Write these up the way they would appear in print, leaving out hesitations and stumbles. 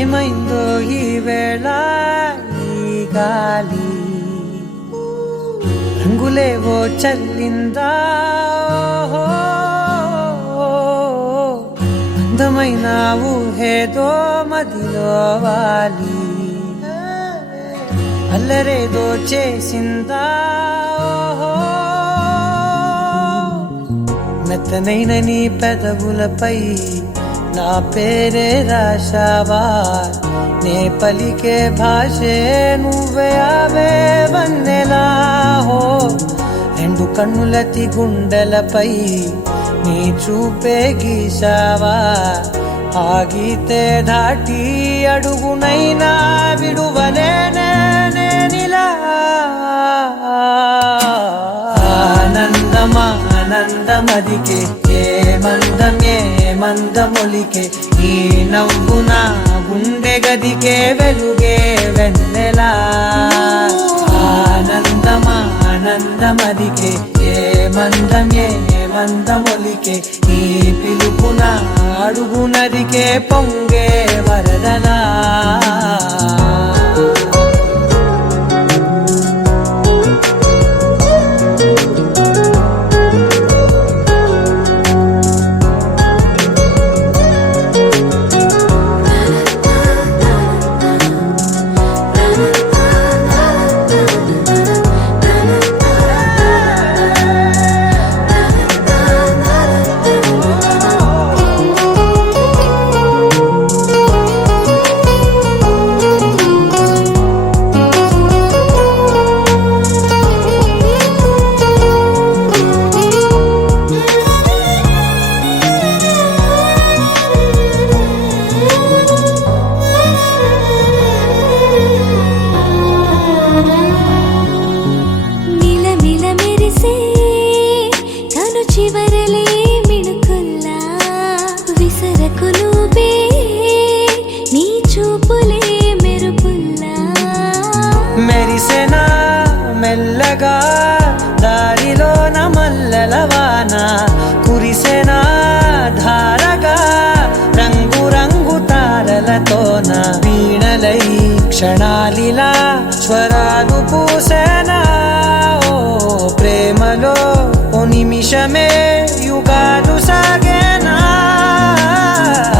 ఏమైందో ఈ వేళ ఈ గాలి రంగులేవో చల్లిందా అందమైన ఊహేదో మదిలో వాలి అల్లరేదో చేసిందా మెత్తనైన నీ పెదవులపై నా పేరే రాశావా నే పలికే భాషే నువ్వే ఆవే వన్నెలా హో రెండు కన్నులతి గుండెలపై నీ చూపే గీశావా ఆగితే దాటి అడుగునైనా విడువలేనే నేనిలా ఆనందమా ఆనందమదికే ఏ మందమొలికే ఈ నవ్వున గుండె గదికే వెలుగే వెన్నెలా ఆనందమా ఆనందమదికే ఏ మందమొలికే ఈ పిలుపున అడుగునదికే పొంగే వరదలా చివరలే మిణుకుల్లా విసరకు నువ్వే నీ చూపులే మెరుపుల్లా మెరిసెనా మెల్లగా దారిలోన మల్లెలవాన కురిసెనా ధారగా రంగు రంగు తారలతోన వీణలై క్షణాలిలా స్వరాలు పూసెనా ఓ ప్రేమలో నిమిషమే యుగాలు సాగేనా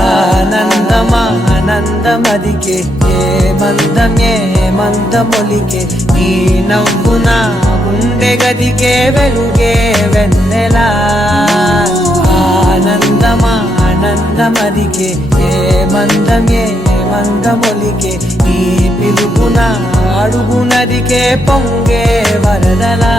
ఆనందమా ఆనందమదికే ఏ మందమొలికే ఈ నవ్వున గుండె గదికే వెలుగే వెన్నెలా ఆనందమా ఆనందమదికే ఏ మందమొలికే ఈ పిలుపున అడుగునదికే పొంగే వరదలా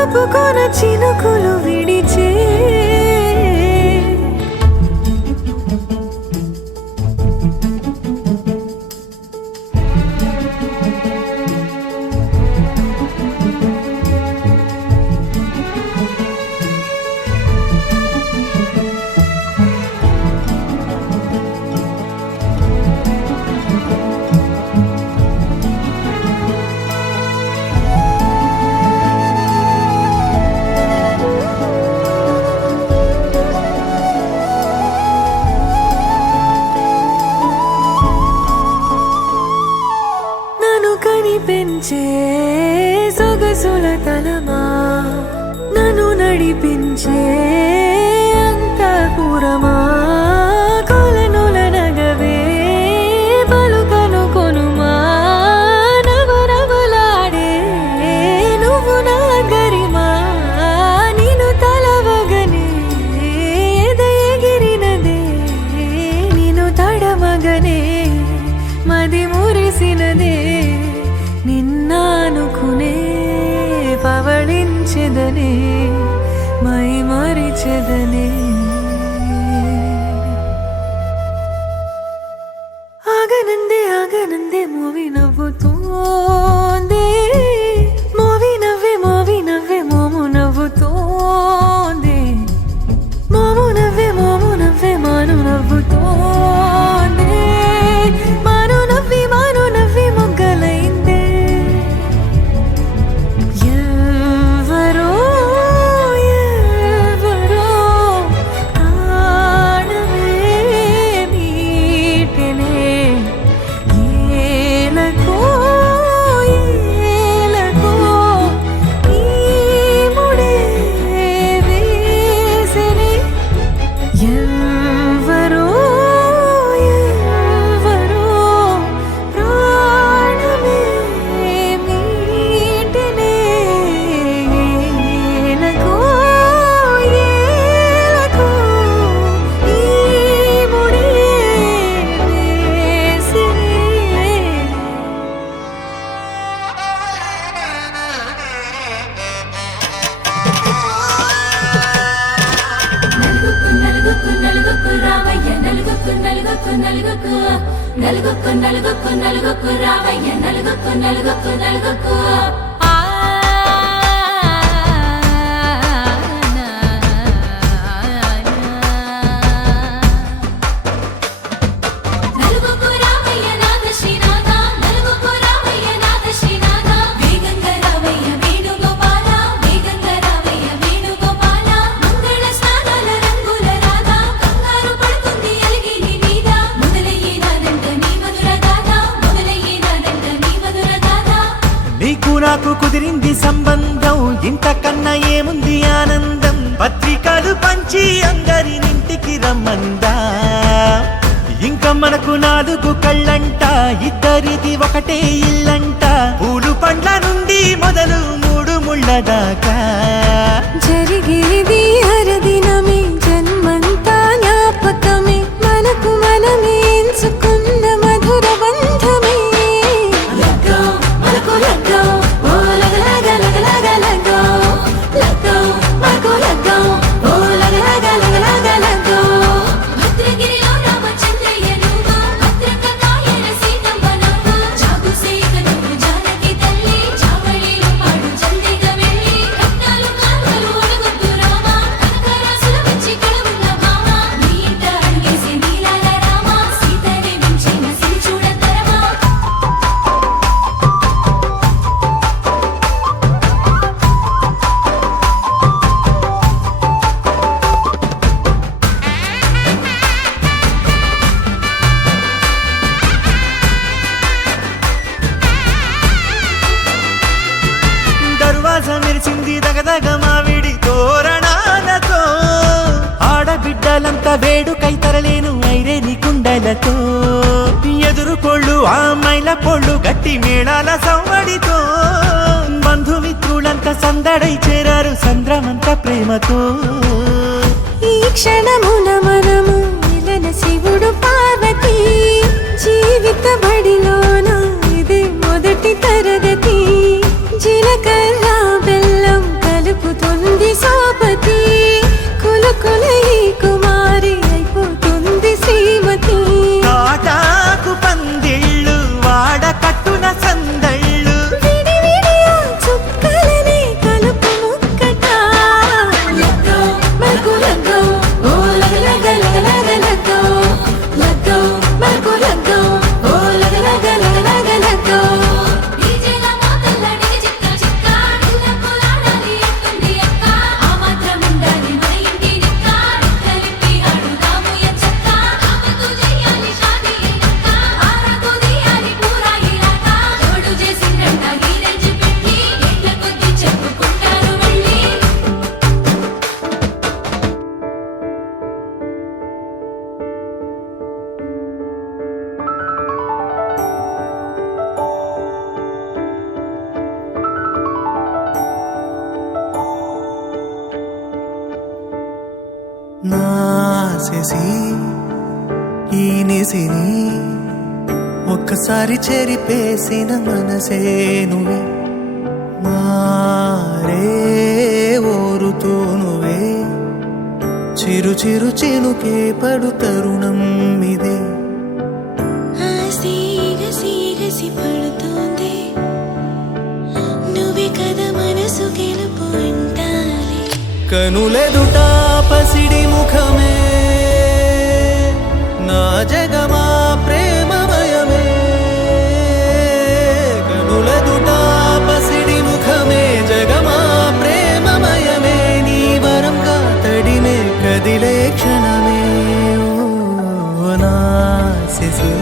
ఆపుకొన చినుకులు విడిచే పెంచే సొగసుల తలమా నన్ను నడిపించే అంతఃపురమా కొలనుల నగవే పలుకను కొనుమా నవరవలాడే నువ్వు నా గరిమా నిన్ను తలవగనే ఎదగిరినదే నిన్ను తడమగనే మది మురిసినదే నిన్నానుకునే పవళించెదనే మై మరిచెదనే ఆగనందే ఆగనందే మోవి నవ్వుతోందే మోవి నవ్వే మోము నవ్వుతోందే మోము నవ్వే మాను నవ్వుతోందే మాను నవ్వి మొగ్గలైందే నలుగుకు రావయ్య నలుగుకు నాకు కుదిరింది సంబంధం ఇంతకన్నా ఏముంది ఆనందం పత్రికలు పంచి అందరినింటికి రమ్మందా ఇంకా మనకు 4 కళ్ళంట ఇద్దరిది ఒకటే ఇల్లంట పూలు పండ్ల నుండి మొదలు 3 ముళ్ళ దాకా జరిగేది హరదినమే జన్మంతా జ్ఞాపకమే మనకు మనమే ఎంచుకున్న మధుర బంధమే మెరిసింది దగదగ మావిడి తోరణాలతో ఆడబిడ్డలంతా వేడుకై తరలేను ఐరేని కుండలతో ఎదురుకోళ్ళు ఆ మైల పొళ్ళు గట్టి మేళాల సవ్వడితో బంధుమిత్రులంతా సందడై చేరారు సంద్రమంత ప్రేమతో ఈ క్షణమున మనము మిలన శివుడు పార్వతి జీవిత బడిలోన ఇది మొదటి తరగతి జీలకర్ర బెల్లం కలుపు అయిపోతుంది సోపతి కులకుల ఈ కుమారి అయిపోతుంది శ్రీమతి కాటాకు పందిళ్ళు వాడ కట్టున సందళ్ళు విడివిడియా చుక్కలనే కలుపు ముక్కట లగ్గో మనకు లగ్గో ఓ లగ లగ లగ లగ లగ్గో లగ్గో మనకు లగ్గో ఓ లగ లగ లగ లగ లగ్గో డీజేల మోతల్లడి చిక్క చిక్క ఇళ్ళకు లాడాలి ఎత్తుంది అక్క ఆ మాత్రం ఉండాలి మన ఇంటి నిక్క నిక్కలిప్పి ఆడుదాము ఎచ్చక్క ఆమెతో చెయ్యాలి షాదీ అయ్యాక ఆరాతో తీయాలి పూరా ఇలాక జోడు చేసిందంట గీరెంచి పెట్టి ఏళ్ళ కొద్ది చెప్పుకుంటారు వెళ్ళి నాసేసి ఈ నిసిని ఒక్కసారి చెరిపేసిన మనసే నువ్వే మారే ఓరుతూ నువ్వే చిరు చిరు చినుకే పడు తరుణం ఇదే సీగసి పడుతోంది నువ్వే కదా మనసు గెలుపు అంటాలి కనులెదుట పసిడి ముఖమే నా జగమా ప్రేమమయమే కనులెదుట పసిడి ముఖమే జగమా ప్రేమమయమే నీ వరం కాతడిమే కదిలే క్షణమే ఓ నా శశి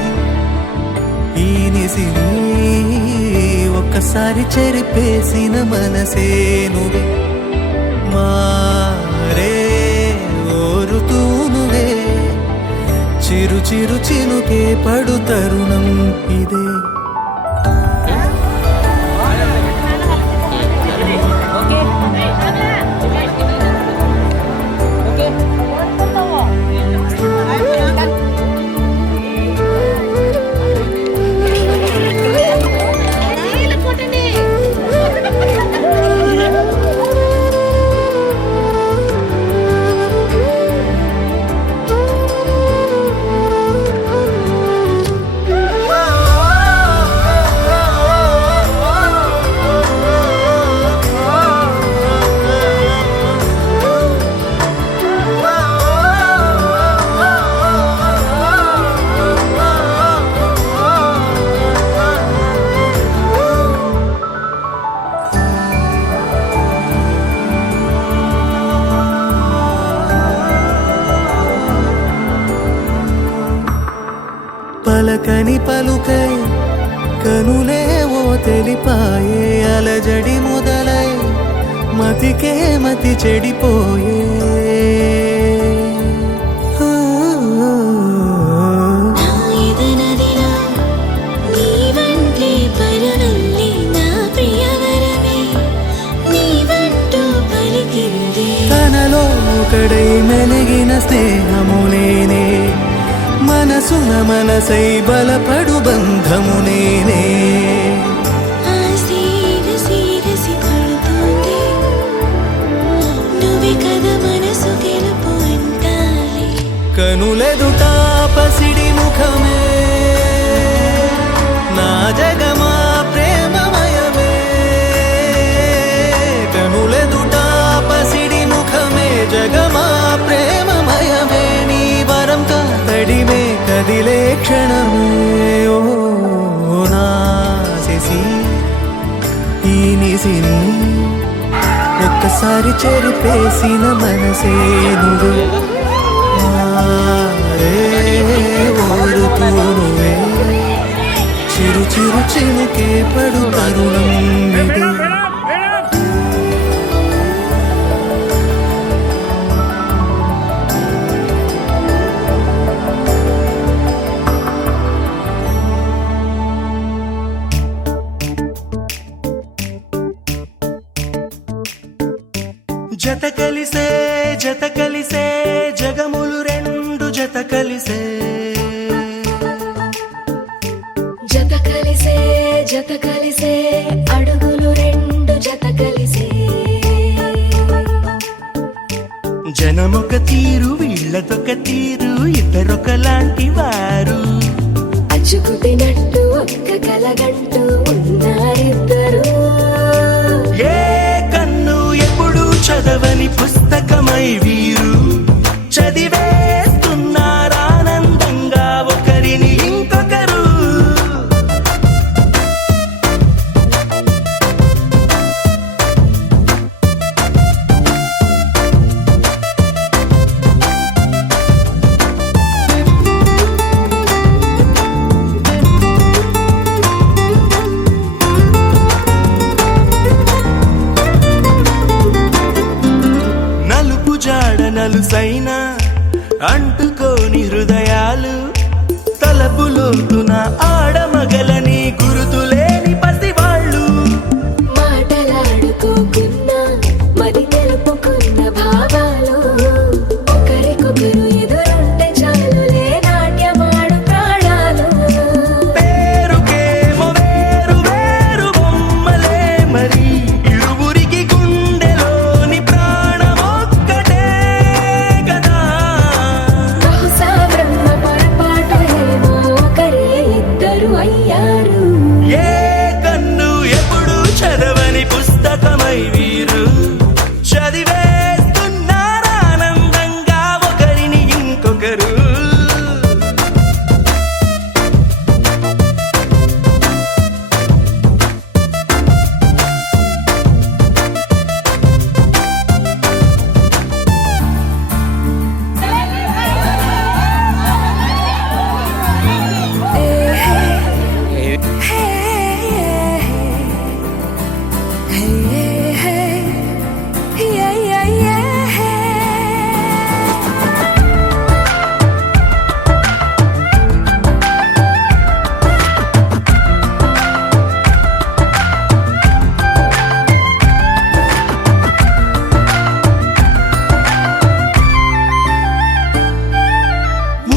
ఈ నిసిని ఒక్కసారి చెరిపేసిన మనసే నువ్వే మారే ఓరుతూ నువ్వే చిరు చిరు చినుకే పడు తరుణం ఇదే పలకని పలుకై కనులే ఓ తెలిపాయే అలజడి మొదలై మతికే మతి చెడిపోయే నా ఎదనదిలో నీ వంటి పరవల్లి నా ప్రియవరమే నీ వంటూ పలికింది తనలో ఒకడై మెలిగిన స్నేహమునేనే మనసున మనసై బలపడు బంధము నేనే సీగసి పడుతోంది నువ్వే కదా మనసు గెలుపు అంటాలి కనులెదుట పసిడి ముఖమే నా జగమా ప్రేమమయమే కనులెదుట పసిడి ముఖమే జగమా ప్రేమమయమే నీ వరం కాతడిమే కదిలే క్షణమే ఓ నా శశి ఈ నిసిని ఒక్కసారి చెరిపేసిన మనసే నువ్వు మారే ఓరుతూ నువ్వే చిరు చిరు చినుకే పడు తరుణం ఇదే జత కలిసే జగములు రెండు జత కలిసే జత కలిసే అడుగులు రెండు జత కలిసే క్షణమొక తీరు వీళ్ళదొక తీరు ఇద్దరొకలాంటి వారు అచ్చుకుతినట్టు ఒక్క కలగంటూ ఉన్నారిద్దరు ఏ కన్ను ఎప్పుడు చదవని పుస్తకమై వీరు చదివేస్తున్నారానందంగా ఒకరిని ఇంకొకరు నలుపు జాడ నలుసైన అంటుకోని హృదయాలు తలపులోతున ఆడమగలని గురుతులేని పసివాళ్ళు మాటలాడుకోకున్నా మరి తెలుపుకున్న భావాలు ఒకరికొకరు ఎదురుంటే చాలులే నాట్యమాడు ప్రాణాలు పేరుకేమో వేరు వేరు బొమ్మలే మరి ఇరువురికి గుండెలోని ప్రాణమొక్కటే కదా బహుశా బ్రహ్మ పొరపాటు ఏమో ఒకరే ఇద్దరు అయ్యారు ఏ కన్ను ఎప్పుడు చదవని పుస్తకమై వీరు చదివేస్తున్నారానందంగా ఒకరిని ఇంకొకరు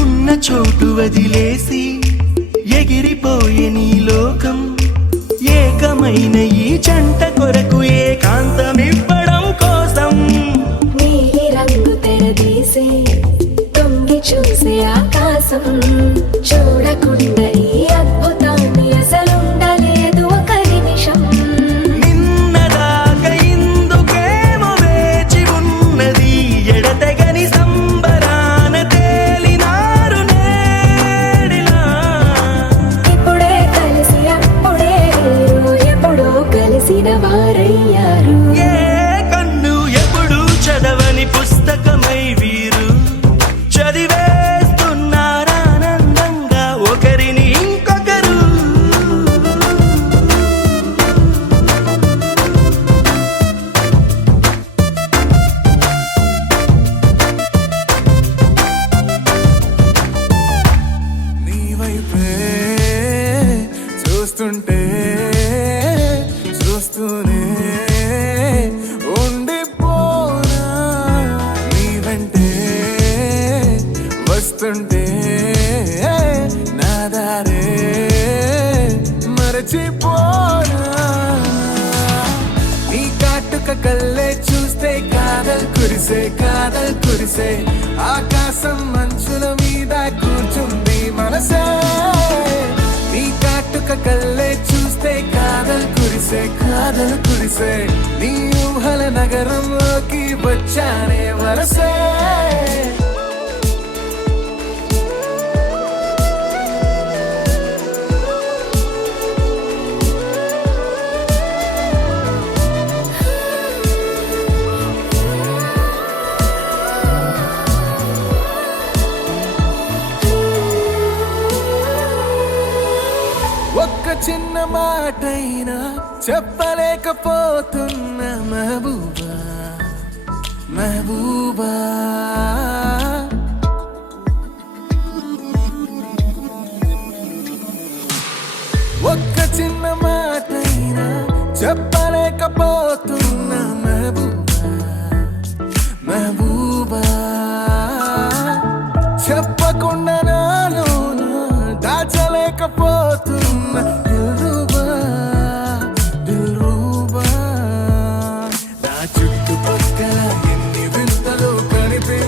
ఉన్న చోటు వదిలేసి ఎగిరిపోయే నీ లోకం ఏకమైన ఈ జంట కొరకు ఏకాంతమివ్వడం కోసం నీలి రంగు తెరదీసే తొంగి చూసే ఆకాశం చూడకుండా ఈ అద్భుతాన్ని అసలుండలేదు ఒక నిమిషం నిన్నదాకా ఇందుకేమో వేచి ఉన్నది ఎడతెగని సంబరాన తేలినారు నేడిలా ఇప్పుడే కలిసి అప్పుడే వీరు ఎప్పుడో కలిసిన వారయ్యారు ఏ కన్ను ఎప్పుడు చదవని పుస్తకమై వీరు చదివేస్తున్నారానందంగా ఒకరిని ఇంకొకరు నీ వైపే చూస్తుంటే చూస్తూనే ఉండిపోనా నీ వెంటే వస్తుంటే నా దారే మరచిపోనా నీ కాటుక కళ్ళే చూస్తే కాదల్ కురిసే ఆకాశం మంచుల మీద కూర్చుంది మనసే నీ కాటుక కళ్ళే చూస్తే కాదల్ కురిసే నీ ఊహల నగరంలోకి వచ్చానే వరసే ఒక్క చిన్న మాటైనా చెప్పలేకపోతున్నా మెహబూబా ఒక్క చిన్న మాటైనా చెప్పలేకపోతున్నా మెహబూబా చెప్పకుండా నాలోన దాచలేకపోతున్నా దిల్రూబా నా చుట్టుపక్కల ఎన్ని వింతలు కనిపి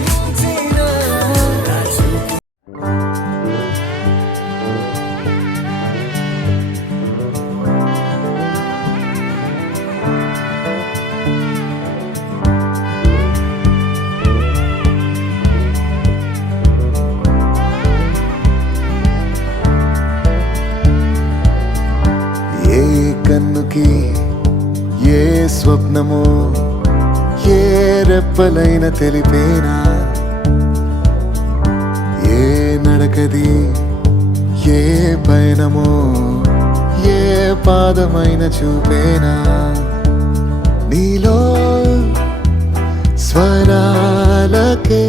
స్వప్నమో ఏ రెప్పలైన తెలిపేనా ఏ నడకది ఏ పయనమో ఏ పాదమైన చూపేనా నీలో స్వరాలకే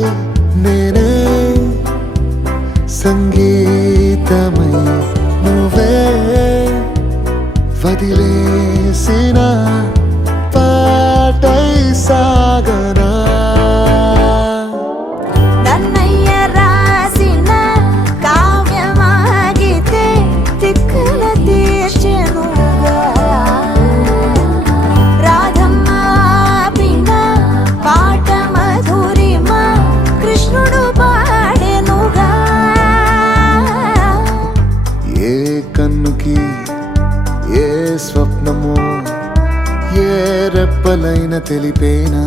నేనే సంగీతమై నువ్వే వదిలేసిన పాటై సాగనా నన్నయ్య రాసిన కావ్యమాగితే తిక్కల తీర్చెనుగా రాధమ్మ పిన్న పాట మధురిమ కృష్ణుడు పాడెనుగా ఏ కన్నుకి ఏ స్వప్నమో ఏ రెప్పలైన తెలిపేనా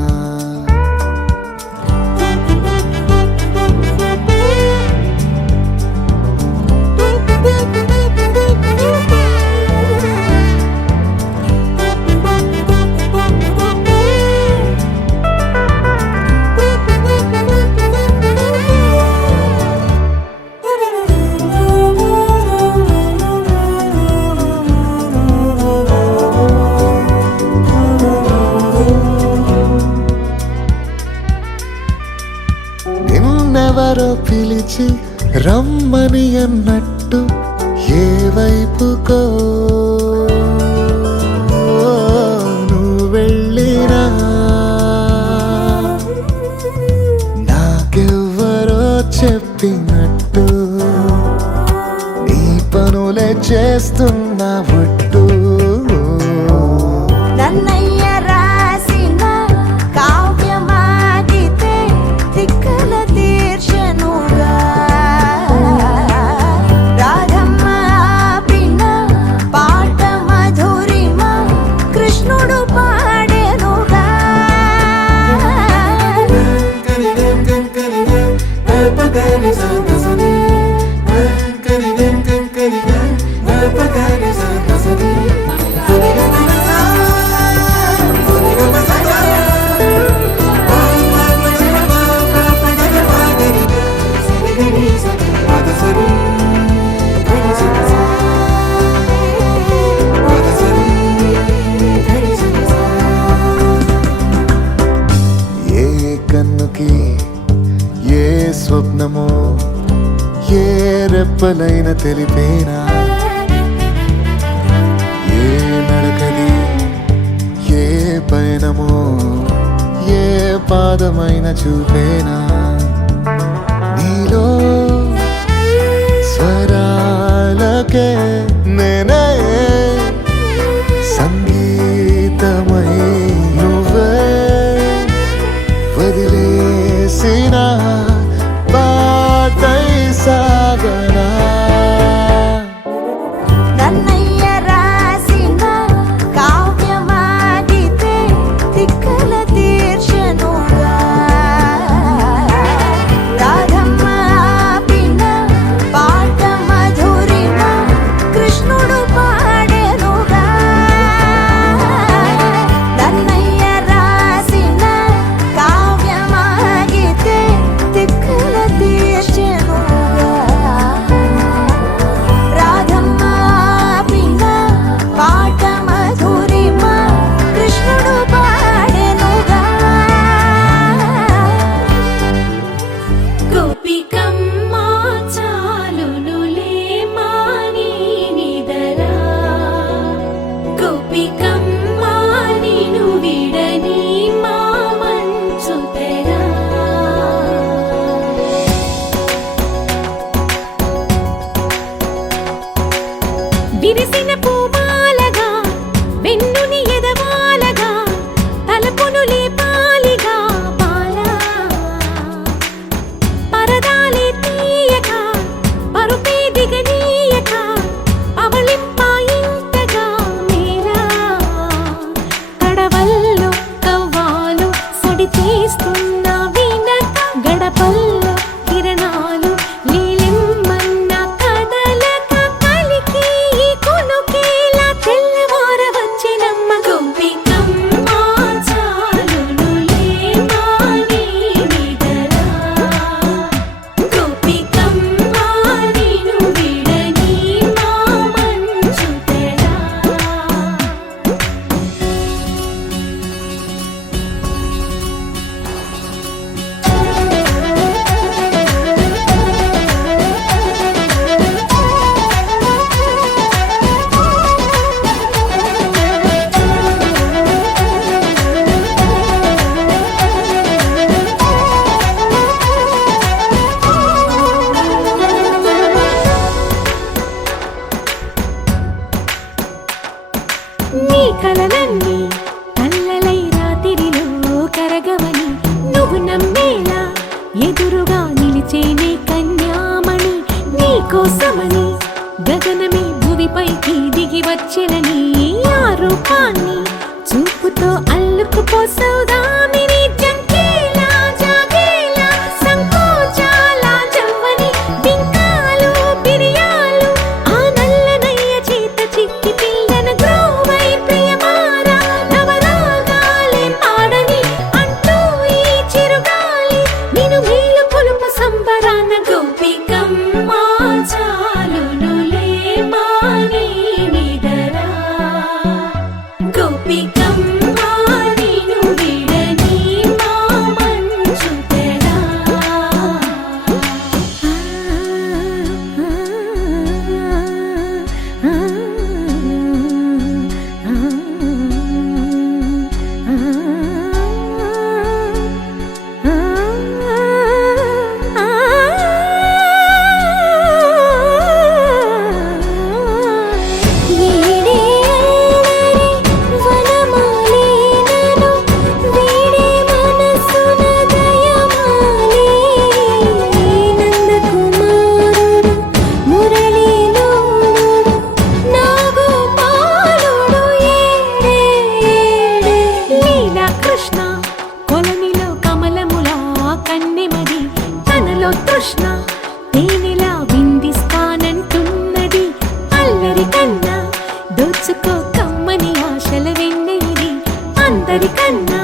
నిన్నెవరో పిలిచి రమ్మని అన్నట్టు ఏ వైపుకో నువ్వు వెళ్ళినా నాకెవ్వరో చెప్పినట్టు నీ పనులే చేస్తున్నా ఒట్టు నన్నయ్య రాసిన కావ్యమాగితే తిక్కల తీర్చెనుగా రాధమ్మ పిన్న పాట మధురిమ కృష్ణుడు పాడెనుగా ఏ కన్నుకి ఏ స్వప్నమో ఏ రెప్పలైన తెలిపేనా ఏ నడకది ఏ పయనమో ఏ పాదమైన చూపేనా నీలో స్వరాలకే నేనే సంగీతమై నువ్వే వదిలేసిన పాటై సాగనా నన్నయ్య రాసిన కావ్యమాగితే తిక్కల తీర్చెనుగా రాధమ్మ పిన్న పాట మధురిమ కోసమని గగనమే భువిపైకి దిగి వచ్చెనని ఆ రూపాన్ని చూపుతో అల్లుకుపోసౌదామిని జంకేలా జాగేలా సంకోచాల జవ్వని బింకాలు బిరియాలు ఆ నల్లనయ్య చేత చిక్కి పిల్లన గ్రోవై ప్రియమారా నవరాగాలే పాడని అంటూ ఈ చిరుగాలి నిన్ను మేలు కొలుపు సంబరాన గోపికమ్మ చాలునులే మాని నిదరా గోపికమ్మ నిన్ను విడని మా మంచు తెరా కృష్ణ కొలనిలో కమలములా కన్నెమది తనలో తృష్ణ తేనెలా విందిస్తానంటున్నది అల్లరి కన్నా దోచుకో కమ్మని ఆశల వెన్నెయిది అందరికన్నా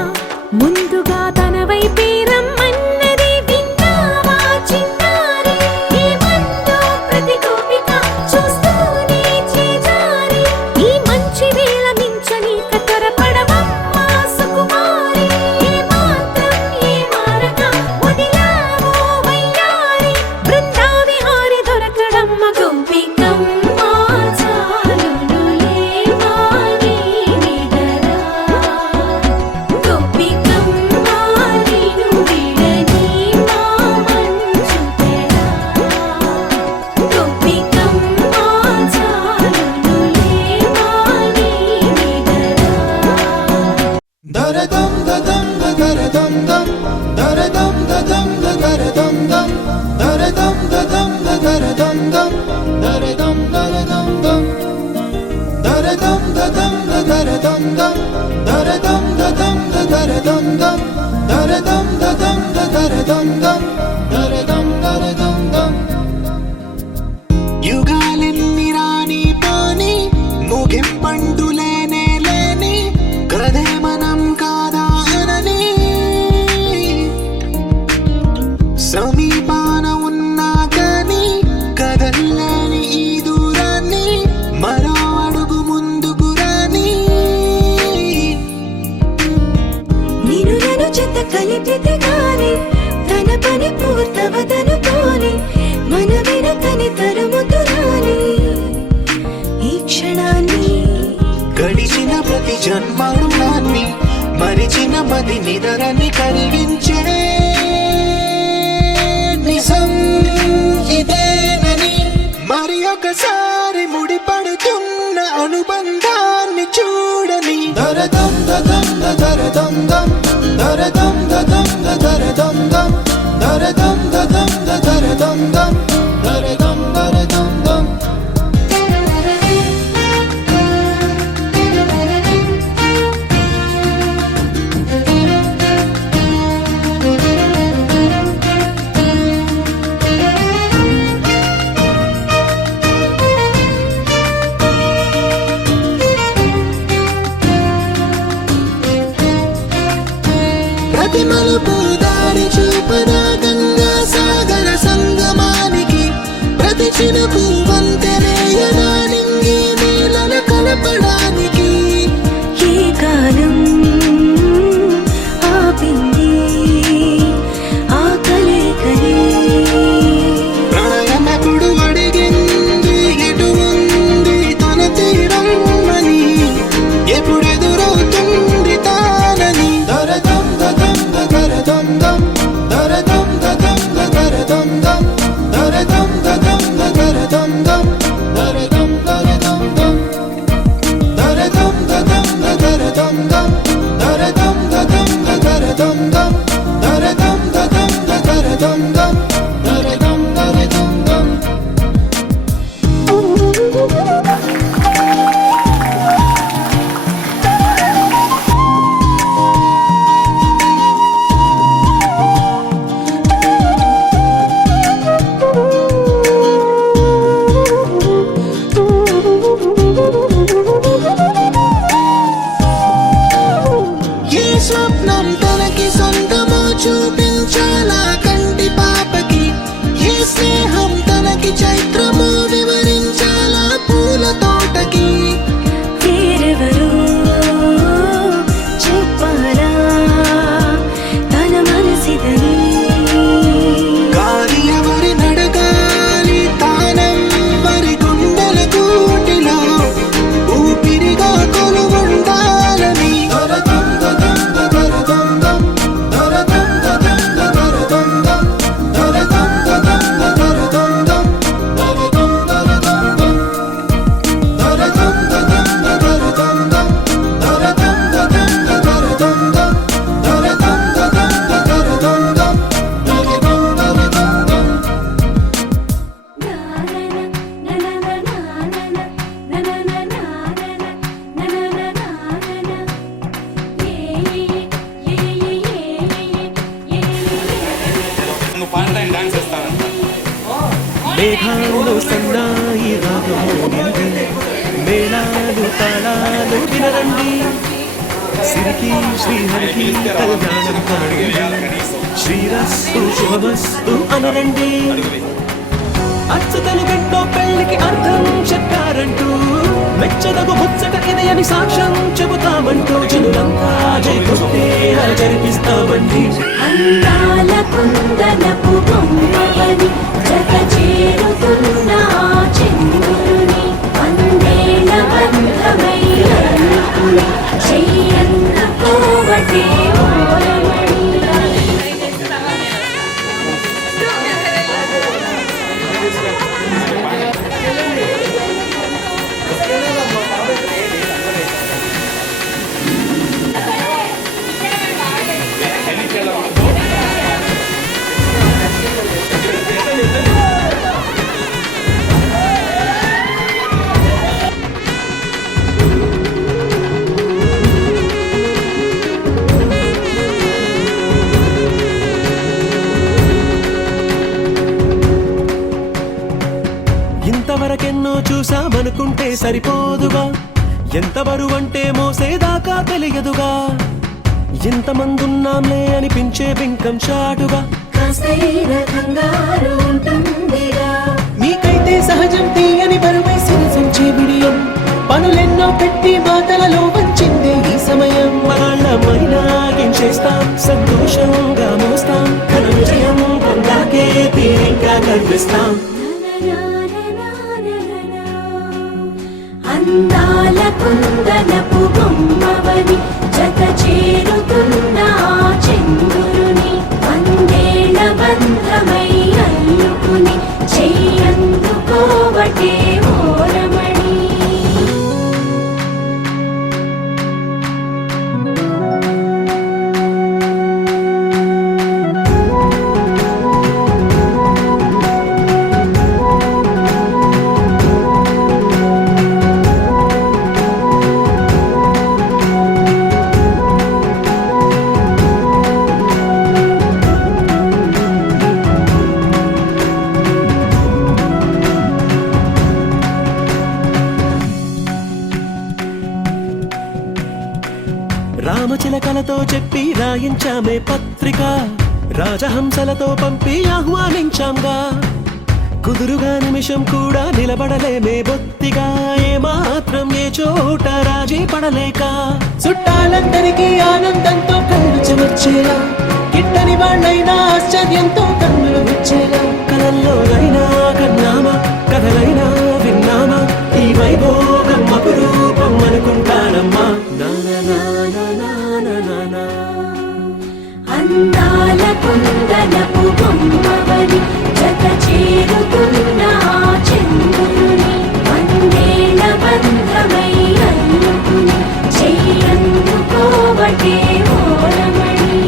ముందుగా తన వైపే రమ్మన్నది విన్నావా చిన్నారి ఏమందో ప్రతి గోపిక చూస్తూనే చేజారి ఈ మంచి వేళ మించని కతరపడవమ్మ సుకుమారి ఏ మాత్రం ఏ మారక వదిలావో వయ్యారి బృందావిహారి దొరకడమ్మ గోపికమ్మ చాలునులే మాని నిదరా గోపికమ్మ నిన్ను విడని మా మంచు తెరా గోపికమ్మ చాలునులే మాని నిదరా దరదం దదం దరదం దం దరదం దదం దరదం దం దరదం దదం దరదం దం దరదం దరదం దం దరదం దదం దరదం దం దరదం దదం దరదం దం దరదం దదం దరదం దం దరదం దరదం దం యుగాలెన్ని రాని పోని ముగింపండు లేనే లేని కదే మనం కాదా అనని సమీపాన ఉన్నా కానీ కదల్లేని ఈ దూరాన్ని మరో అడుగు ముందుకు రాని నిన్ను నన్ను చెత్త కలిపితే గాని తన పని పూర్తవదనుకోని మన వెనకని తరుముతురాని ఈ క్షణాన్ని గడిచిన ప్రతి జన్మరుణాన్ని మరిచిన మది నిదరని కలిగించే నిజం ఇదేనని మరి ఒకసారి ముడిపడుతున్న అనుబంధాన్ని చూడని దరదం దదం దరదం దం దరదం దదం దరదం దం దరదం దదం దరదం దం దరదం దరదం దం ప్రతి మలుపు దారి చూపదా గంగా సాగర సంగమానికి మేఘాలు సన్నాయి రాగమోగింది, మేళాలు తాళాలు వినరండి, సిరికి శ్రీహరికి కళ్యాణం కానిది, శ్రీరస్తు శుభమస్తు అనరండి. అచ్చతలు గంటో పెళ్లికి అర్థం చెప్పారంటూ, మెచ్చదగు ముచ్చట ఇది అని సాక్ష్యం చెబుతామంటూ, జనులంతా జైకొస్తే జరిపిస్తామండి. అందాల కుందనపు బొమ్మవని జత చేరుతున్న చంద్రుని, వందేళ్ల బంధమై అల్లుకుని చెయ్యందుకోవటే ఓరమణి. ఇంతవరకెన్నో చూసామనుకుంటే సరిపోదుగా, ఎంత బరువంటే మోసేదాకా తెలియదుగా, ఇంతమందున్నాంలే అనిపించే బింకం చాటుగా, కాస్తైన కంగారు ఉంటుందిగా. మీకైతే సహజం తీయని బరువై సిరిసంచే బిడియం, పనులెన్నో పెట్టి మాటలలో వంచిందే ఈ సమయం. వాళ్ళమైనా ఏం చేస్తాం, సంతోషంగా మోస్తాం, ఘన విజయం పొందాకే తీరిగ్గా కనిపిస్తాం. అందాల కుందనపు బొమ్మవని జత చేరుతున్న చంద్రుని, వందేళ్ల బంధమై అల్లుకుని చెయ్యందుకోవటే ఓరమణి. రామచిలకలతో చెప్పి రాయించామే పత్రిక, రాజహంసలతో పంపి ఆహ్వానించాంగా, కుదురుగా నిమిషం కూడా నిలబడలేమే బొత్తిగా, ఏమాత్రం ఏ చోట రాజీ పడలేక, చుట్టాలందరికీ ఆనందంతో కళ్ళు చెమర్చేలా, గిట్టని వాళ్ళైనా ఆశ్చర్యంతో కన్నులు వచ్చేలా, కలల్లోనైనా కన్నామా, కథలైనా విన్నామా, ఈ వైభోగం అపురూపం అనుకుంటానమ్మా. అందాల కుందనపు బొమ్మవని జత చేరుతున్న చంద్రుని, వందేళ్ల బంధమై అల్లుకుని చెయ్యందుకోవటే ఓరమణి.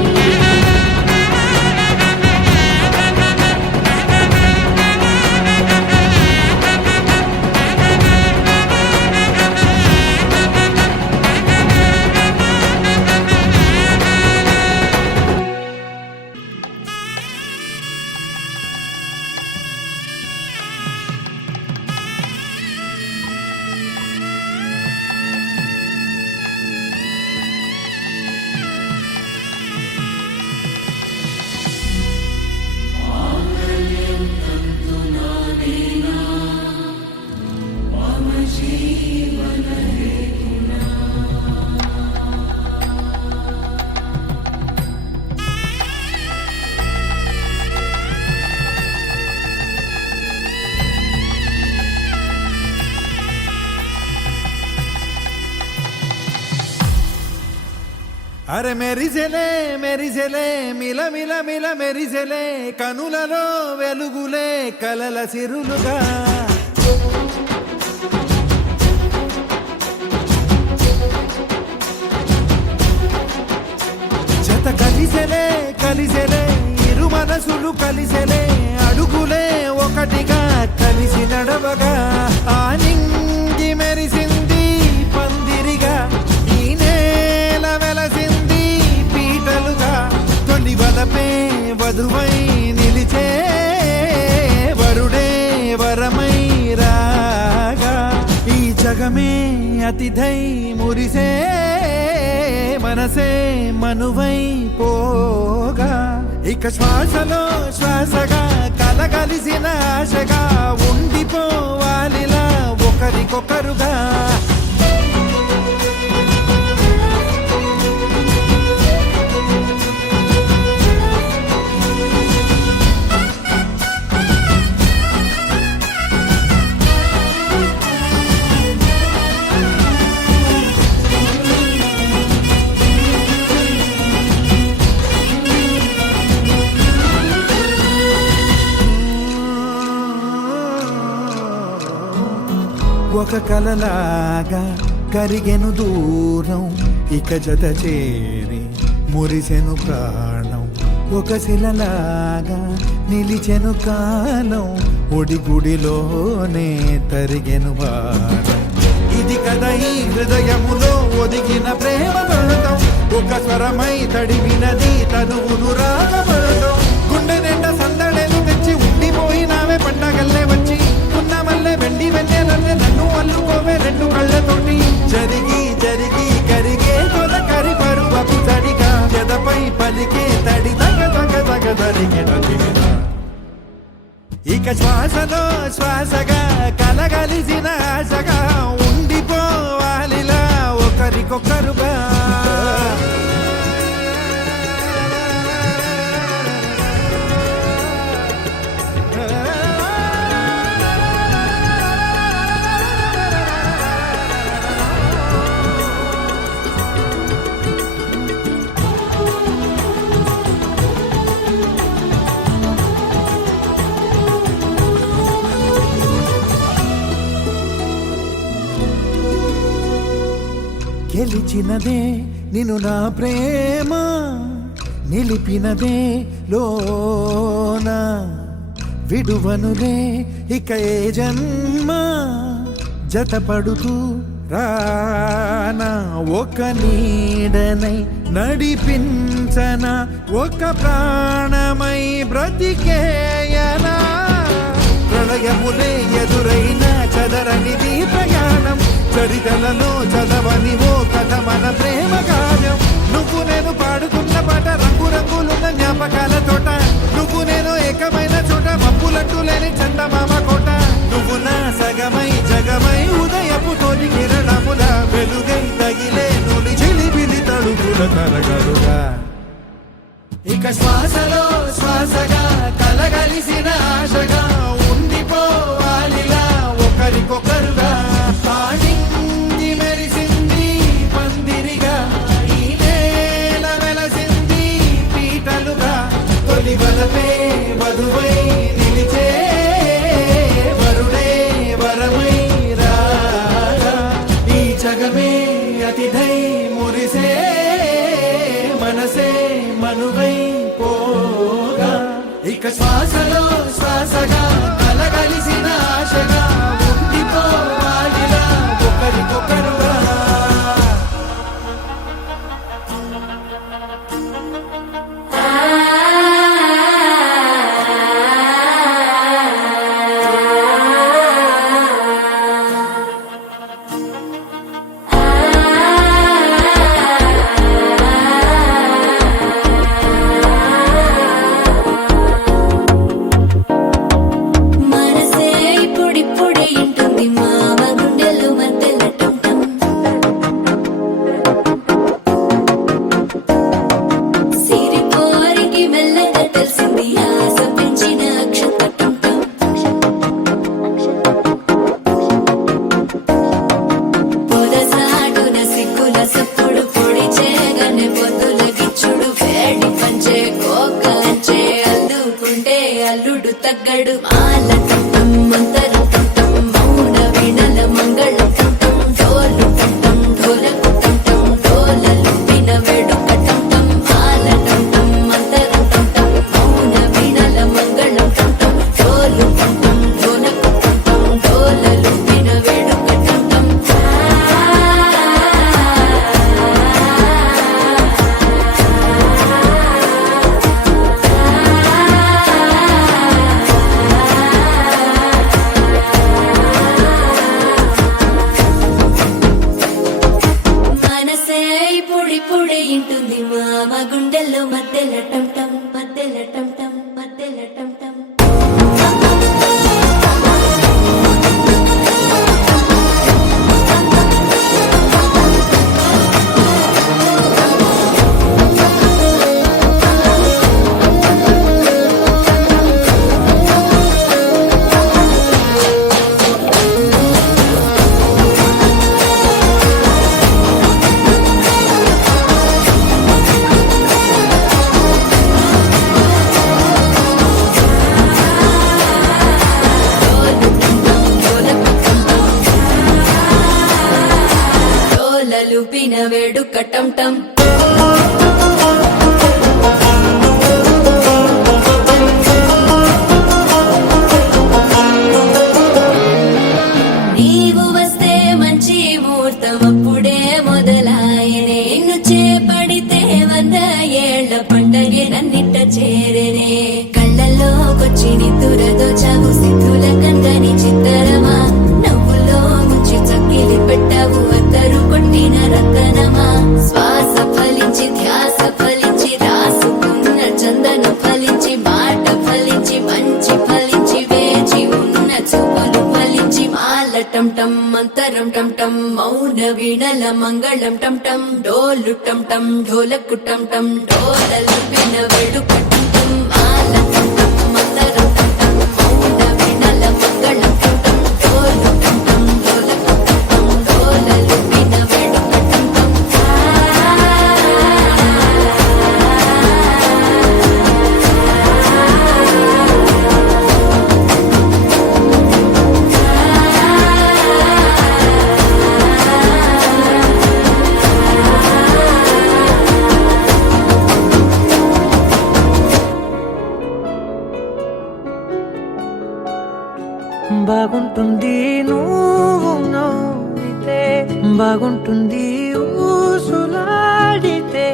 అరే మెరిసెలే మెరిసెలే మిల మిల మిల మెరిసెలే, కనులలో వెలుగులే కలల సిరులుగా. జత కలిసెలే కలిసెలే ఇరు మనసులు కలిసెలే, అడుగులే ఒకటిగా కలిసి నడవగా, ఆ నింగి మెరిసింది పందిరిగా, ఈ నేల వెలసింది పీటలుగా, తొలి వలపే వధువై నిలిచే, వరుడే జగమే అతిథై మురిసే మనసే మనువై పోగా ఇక శ్వాసలో శ్వాసగా కలగలిసిన ఆశగా ఉండిపోవాలిలా ఒకరికొకరుగా ఒక కలలాగా కరిగెను దూరం ఇక జత చేరి మురిసెను ప్రాణం ఒక శిలలాగా నిలిచెను కాలం ఒడిగుడిలోనే తరిగెను వారం ఇది కదా ఈ హృదయములో ఒదిగిన ప్రేమ పడతాం ఒక స్వరమై తడివినది తనువును రాగపడతాం గుండె నిండా సందడేలు తెచ్చి ఉండిపోయినావే పండగల్లే వచ్చి ఉన్న మల్లె వెండి వెన్నెలల్లే నన్ను అల్లుకోవే రెండు కళ్ళతోటి జరిగి జరిగి కరిగే తొలకరి పరువపు తడిగా ఎదపై పలికే తడి తగ తగ తగ తరిగిన ఇక శ్వాసలో శ్వాసగా కలగలిసిన ఆశగా ఉండిపోవాలిలా ఒకరికొకరుగా గెలిచినదే నిన్ను నా ప్రేమ నిలిపినదే లోన విడువనులే ఇక ఏ జన్మ జతపడుతూ రానా ఒక నీడనై నడిపించన ఒక ప్రాణమై బ్రతికేయనా ప్రళయములే ఎదురైన చదరనిది ప్రయాణం చరితలలో చదవని ఓ కథ మన ప్రేమ గానం నువ్వు నేను పాడుతున్న పాట రంగు రంగులున్న జ్ఞాపకాల తోట నువ్వు నేను ఏకమైన చోట మప్పులట్టు లేని చందమామ కోట నువ్వు నా సగమై జగమై ఉదయపు తోటి కిరణముల వెలుగై తగిలే నులి చిలిబిలి తడుగుల తరగలుగా ఇక శ్వాసలో శ్వాసగా కలగలిసిన ఆశగా ఉండిపోవాలిలా ఒకరికొకరుగా ఆడింది మెరిసింది పందిరిగా ఈ నేల వెలసింది పీటలుగా తొలి వలపే వధువై నిలిచే వరుడే వరమై రాగా ఈ జగమే అతిథై మురిసే మనసే మనువై పో వేడుక టం టం నీవు వస్తే మంచి ముహూర్తం అప్పుడే మొదలాయనే నిన్ను చేపడితే 100 ఏళ్ల పండగే నన్నిట్ట చేరనే కళ్ళల్లోకొచ్చి నిద్దురదోచావు సిద్ధుల కందని చిత్తరమా నవ్వులో ముంచి చక్కిలి పెట్టావు అద్దరు కొట్టిన రతనమా శ్వాస ఫలించి ధ్యాస ఫలించి రాసుకున్న చందనం ఫలించి మాట ఫలించి మంచి ఫలించి వేచి ఉన్న చూపులు ఫలించి మాల టం టం మంతరం టం టం మౌన వీణల మంగళం టం టం డోలు టం టం ఢోలకు టం టం డోలలు విన వేడుక టం టం మాల టం టం మంతరం టం టం మౌన వీణల మంగళం టం టం డోలు టం టం ఢోలకు టం టం డోలలు విన వేడుక టం టం బాగుంటుంది నువ్వు నవ్వితే బాగుంటుంది ఊసులాడితే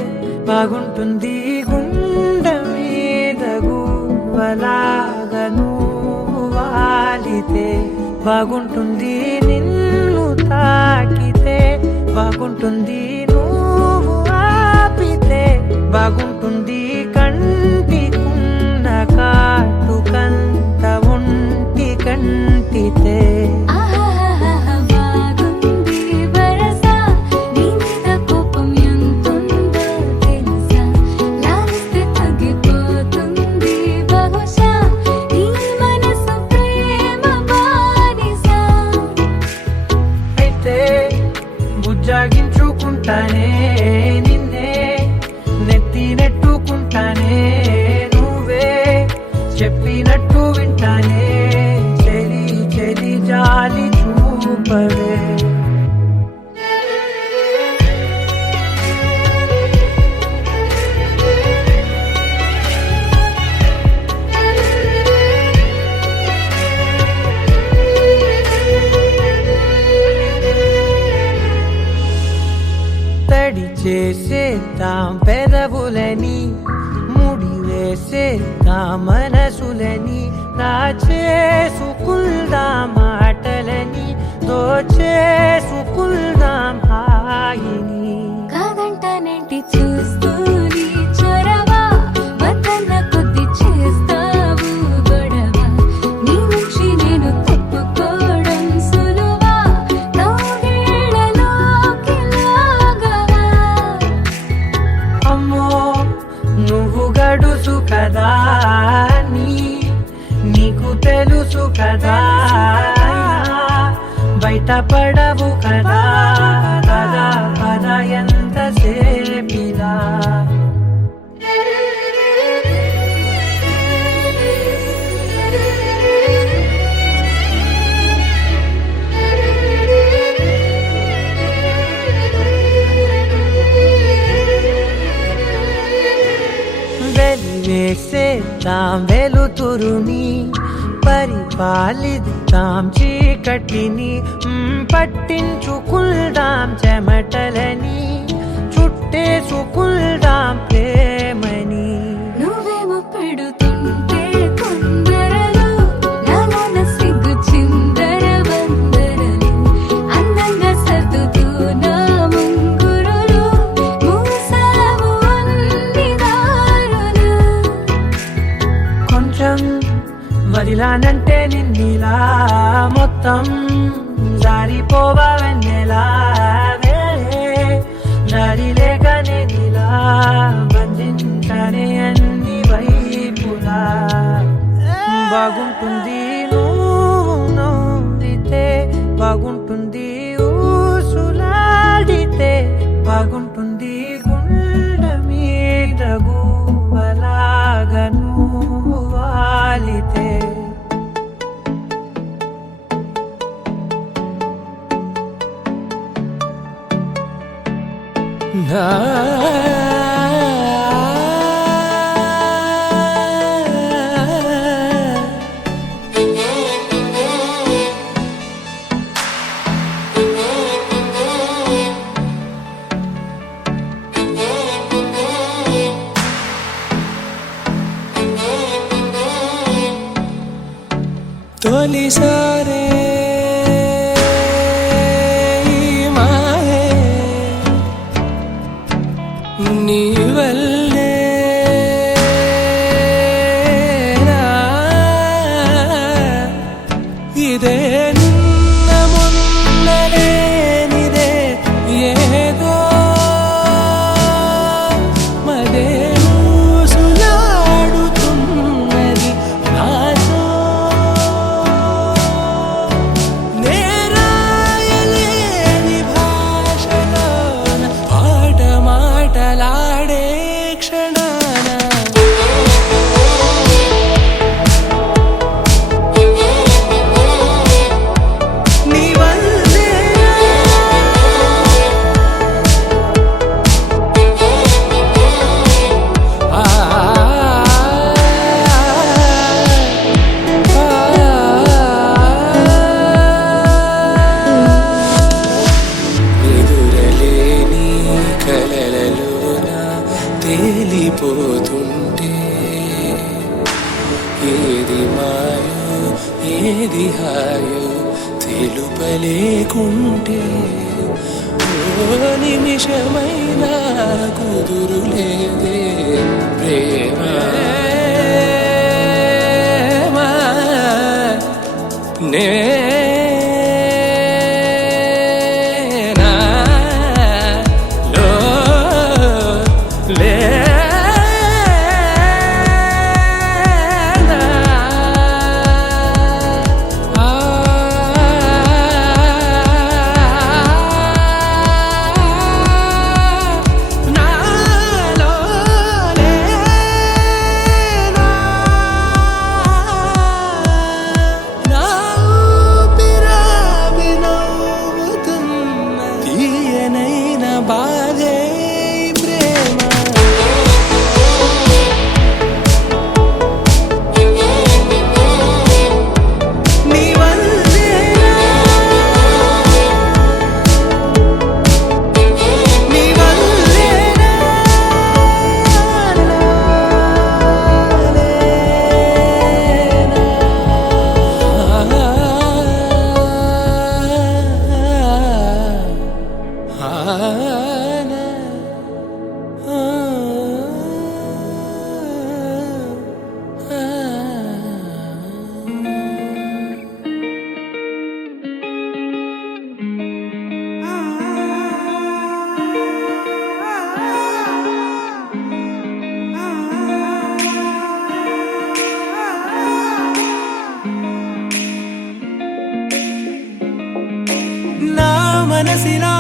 బాగుంటుంది గుండె మీద గువ్వలాగా నువ్వు వాలితే బాగుంటుంది నిన్ను తాకితే బాగుంటుంది నువ్వు ఆపితే బాగుంటుంది కంటికున్న కాటుకంత ఒంటి కంటితే బాగుంది వరస నీ మీద కోపం ఎంతుందో తెలుసా లాలిస్తే తగ్గిపోతుంది బహుశా నీ మనసు ప్రేమ బానిస అయితే బుజ్జాగించుకుంటానే నిన్నే నెత్తి నెట్టుకుంటానే నువ్వే చెప్పినట్టు వింటానే చెలి చెలి జాలి చూపవే తడి చేసేద్దాం పెదవులని ముడి వేసేద్దాం మనసులని చేసుకుందాం మాటలని దోచేసుకుందాం హాయిని కాదంటానేంటి చూస్తూని చొరవా వద్దన్న కొద్ది చేస్తావు గొడవ నీ నుంచి నేను తప్పుకోవడం సులువా నవ్వేళ్ళలోకి లాగవా అమ్మో నువ్వు గడుసు కదా నీకు తెలుసు కదా బయట పడవు కదా పద పద ఎంత సేపిలా వెలివేసేద్దాం వెలుతురుని పరిపాలిద్దాం చీకటిని పట్టించుకుందాం చెమటలని చుట్టేసుకుందాం ప్రేమని నువ్వేమో పెడుతుంటే కొందరలు నాలోన సిగ్గు చిందర వందరలు అందంగా సర్దుతూ నా ముంగురులు మూసావు అన్ని దారులు కొంచెం వదిలానంటే నిన్నిలా మొత్తం జారిపోవా వెన్నెలా దారి లేక నేనిలా బంధించనే అన్ని వైపులా బాగుంటుంది నువ్వు నవ్వితే బాగుంటుంది ఊసులాడితే బాగుంటుంది గుండె మీద గువ్వలాగా నువ్వు. 「 నువ్వు వాలితే 「 「 「 「 「 「 」 「 「 」 「 」 「 」 「 」 「 「 」 「 」 「 」 「 」 「 」 「 」 「 」 「 」 「 」 「 」 「 」 「 」 「 」 「 " " 「 「 」 「 " " " " " " " " " " " " " " " " " " " " " " " " " " " " " " " " " " " " " " " " " " " " " " " " " " " " " " " " " " " " " " " " " " " " " " " " " " " " " " " " " " " " " " " " " " " " " " " " " " " " " " " " " " " " " " " " " " " " " " " " " " " " " " " " " " " " " " " " " " " " " " " " " " " " " " " " " " " " " " " " " " " " " " " " " " " " " " " " " " " " " " " " " " " " " " " " " " " " " " " " " " " " " " " " " " " " " " " " " " " " " " " " " " " " తొలిసారే మాయే నీ వల్లే ఇదే నిన్న మొన్నలేనిదే ఏదో మదే ఊసులాడుతున్నది నాతో నేరాయలేని భాషలోన పాట మాటలాడే క్షణాన నీ వల్లే ఎదురలేని కలలలోన తేలిపోతుంటే ఏది మాయో ఏది హాయో తెలుపలేకుంటే ఓ నిమిషమైనా కుదురులేదే ప్రేమ నేనా లో లేనా నాలో లేనా నా ఊపిరావి నవ్వుతున్న తీయనైన బాధే ఈ ప్రేమ నీ వల్లేనా నీ వల్లేనా నా మనసిలా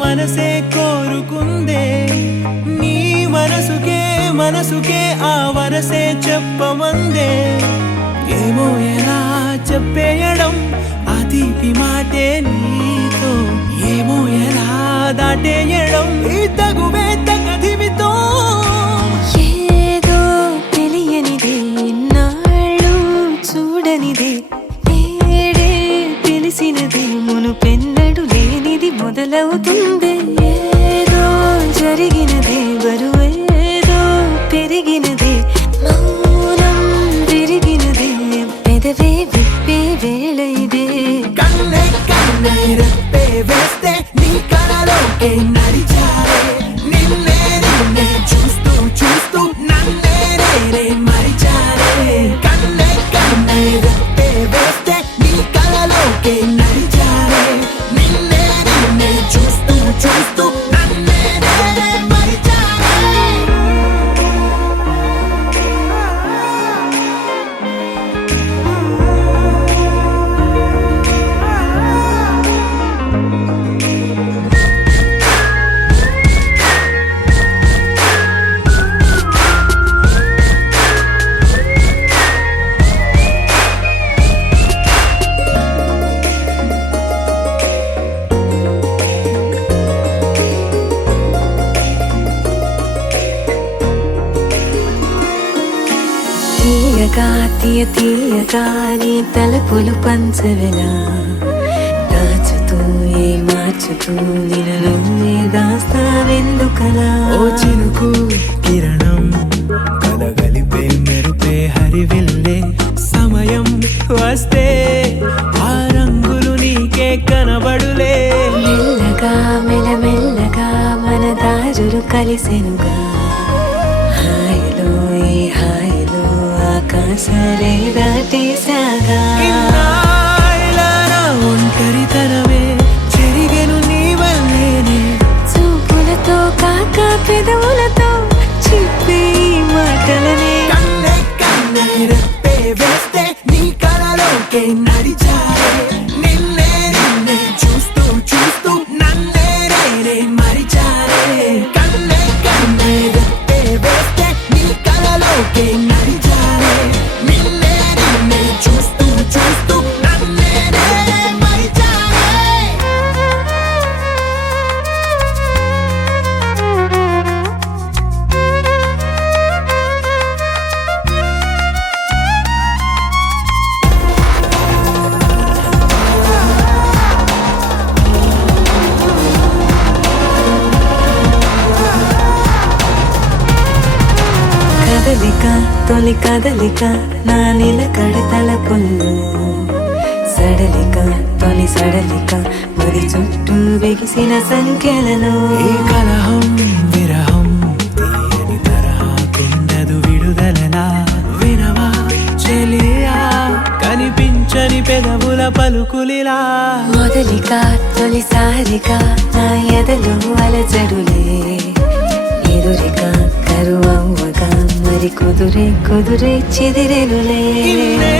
మనసే కోరుకుందే నీ మనసుకే ఆ వరసే చెప్పమందే ఏమో ఎలా చెప్పేయడం ఆ తీపి మాటే నీతో ఏమో ఎలా దాటేయడం ఈ తగువే తగదివితో ఏదో తెలియనిదే నాళ్ళు చూడనిదే నేడే తెలిసినదే మునుపెన్నడు లేనిది మొదలవుతుంది ఏదో జరిగినదే బరువేదో పెరిగినదే మౌనం విరిగినదే పెదవే విప్పే వేళ ఇదే కన్నే రెప్పే వేస్తే నీ కలలోకే నడిచారే నిన్నే చూస్తూ నన్నే నేనే మరిచారే కన్నే రెప్పే వేస్తే నీ కలలోకే నడిచారే నిన్నే చూస్తూ నన్నే నేనే మరిచారే తీయగా నీ తలపులు పంచవెలా దాచుతూ ఏ మార్చుతూ నిన్ను నువ్వే దాస్తావెందుకలా ఓ చినుకు కిరణం కలగలిపే మెరుపే హరివిల్లే సమయం వస్తే ఆ రంగులు నీకే కనబడులే మెల్లగా మెల్లమెల్లగా మన దారులు కలిసెనుగా హాయిలో ఈ హాయిలో ఆకాశాలే దాటేసాగా ఇన్నాళ్ళ నా ఒంటరితనమే చెరిగెను నీ వల్లేనే చూపులతో కాక పెదవులతో చెప్పే ఈ మాటలనే కన్నే కన్నే రెప్పే వేస్తే నీ కలలోకే నడిచారే నిన్నే నిన్నే చూస్తూ చూస్తూ నన్నే నేనే మరిచారే కన్నే కన్నే రెప్పే వేస్తే నీ కలలోకే నడిచారే నిన్నే నిన్నే చూస్తూ చూస్తూ నన్నే నేనే మరిచారే కదలిక తొలి కదలిక నా నిలకడ తలపుల్లో సడలిక తొలి సడలిక మరి చుట్టూ వెగిసిన సంఖ్యలలో ఏ కలహం విరహం తీయని తరహాకుండదు విడుదలలా వినవా చెలియా కనిపించని పెదవుల పలుకులిలా మొదలిక తొలిసారిక నా ఎదలో అలజడులే ఎదురిక కరువవ్వగా మరి కుదురే చెదిరెనులే ఇన్నే